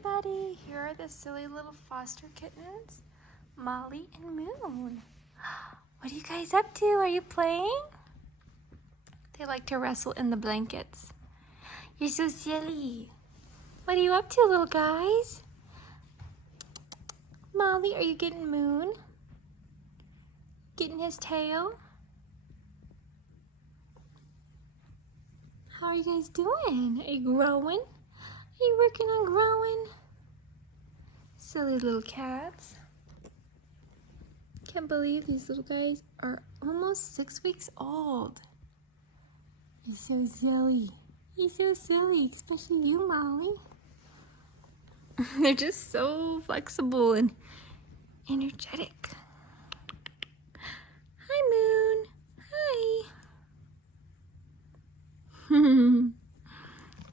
everybody! Here are the silly little foster kittens, Molly and Moon. What are you guys up to? Are you playing? They like to wrestle in the blankets. You're so silly. What are you up to, little guys? Molly, are you getting Moon? Getting his tail? How are you guys doing? Are you growing? Are you working on growing? Silly little cats. Can't believe these little guys are almost 6 weeks old. You're so silly. You're so silly, especially you, Molly. They're just so flexible and energetic. Hi, Moon. Hi.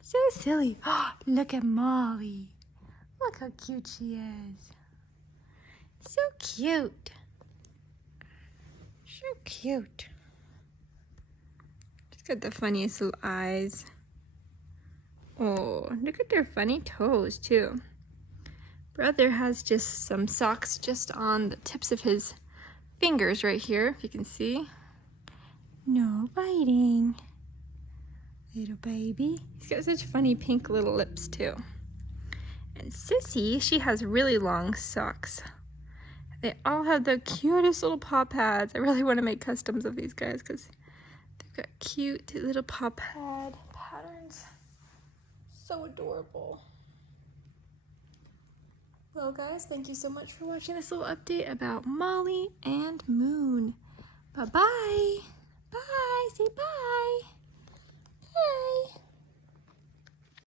So silly. Look at Molly. Look how cute she is. So cute. So cute. She's got the funniest little eyes. Oh, look at their funny toes too. Brother has just some socks just on the tips of his fingers right here, if you can see. No biting. Little baby. He's got such funny pink little lips too. And Sissy, she has really long socks. They all have the cutest little paw pads. I really want to make customs of these guys because they've got cute little paw pad patterns. So adorable. Well guys, thank you so much for watching this little update about Molly and Moon. Bye-bye. Bye. Say bye. Bye.